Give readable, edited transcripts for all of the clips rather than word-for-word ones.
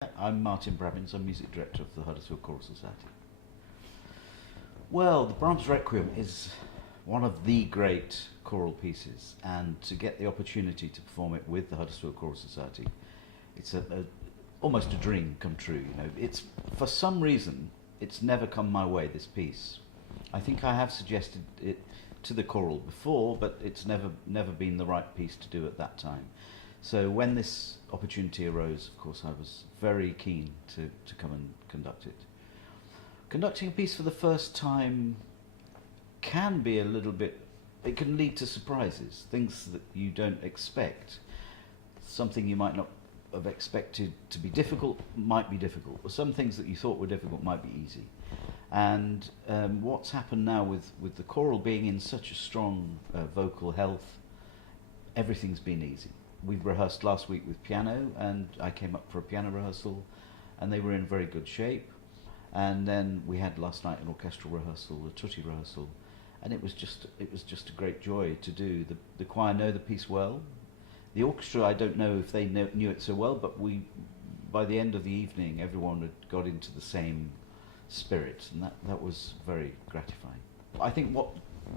I'm Martyn Brabbins, I'm Music Director of the Huddersfield Choral Society. Well, the Brahms Requiem is one of the great choral pieces, and to get the opportunity to perform it with the Huddersfield Choral Society, it's almost a dream come true. It's, for some reason, it's never come my way, this piece. I think I have suggested it to the choral before, but it's never been the right piece to do at that time. So when this opportunity arose, of course, I was very keen to come and conduct it. Conducting a piece for the first time can be a little bit, it can lead to surprises, things that you don't expect. Something you might not have expected to be difficult might be difficult, or some things that you thought were difficult might be easy. And what's happened now with the choral being in such a strong vocal health, everything's been easy. We rehearsed last week with piano, and I came up for a piano rehearsal, and they were in very good shape. And then we had last night an orchestral rehearsal, a tutti rehearsal, and it was just a great joy to do. The choir know the piece well. The orchestra, I don't know if they knew it so well, but by the end of the evening, everyone had got into the same spirit, and that was very gratifying. I think what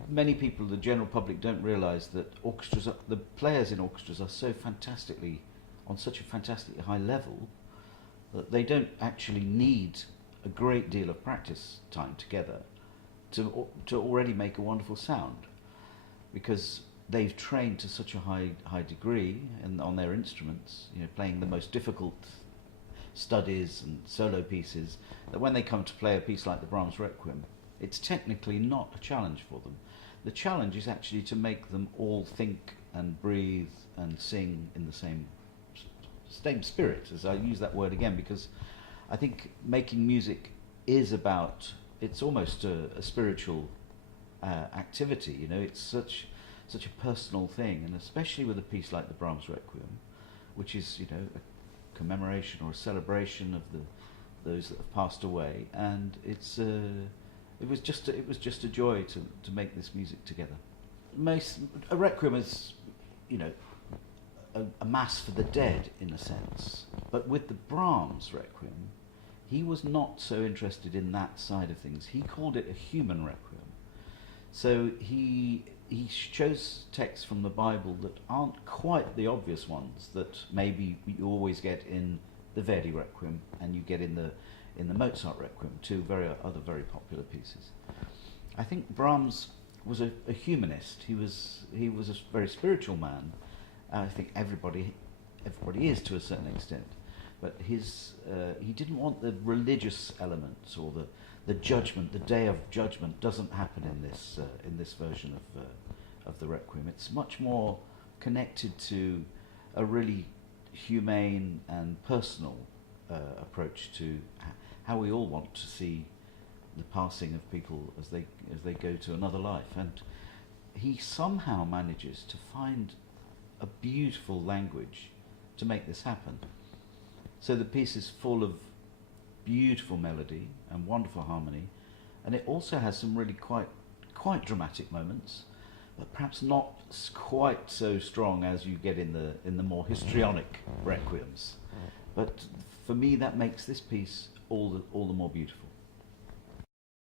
many people, the general public, don't realise that orchestras, the players in orchestras are so fantastically, on such a fantastically high level, that they don't actually need a great deal of practice time together to already make a wonderful sound, because they've trained to such a high degree on their instruments, playing the most difficult studies and solo pieces, that when they come to play a piece like the Brahms Requiem, it's technically not a challenge for them. The challenge is actually to make them all think and breathe and sing in the same spirit, as I use that word again, because I think making music is about, it's almost a spiritual activity. It's such a personal thing, and especially with a piece like the Brahms Requiem, which is a commemoration or a celebration of those that have passed away, and it was just a joy to make this music together. A requiem is, a mass for the dead in a sense, but with the Brahms Requiem, he was not so interested in that side of things. He called it a human requiem. So he chose texts from the Bible that aren't quite the obvious ones that maybe you always get in the Verdi Requiem and you get in the Mozart Requiem, two other very popular pieces. I think Brahms was a humanist. He was a very spiritual man. I think everybody is to a certain extent, but he didn't want the religious elements or the judgment. The day of judgment doesn't happen in this version of the Requiem. It's much more connected to a really humane and personal approach to how we all want to see the passing of people as they go to another life. And he somehow manages to find a beautiful language to make this happen. So the piece is full of beautiful melody and wonderful harmony, and it also has some really quite dramatic moments, but perhaps not quite so strong as you get in the more histrionic requiems. But for me, that makes this piece all the more beautiful.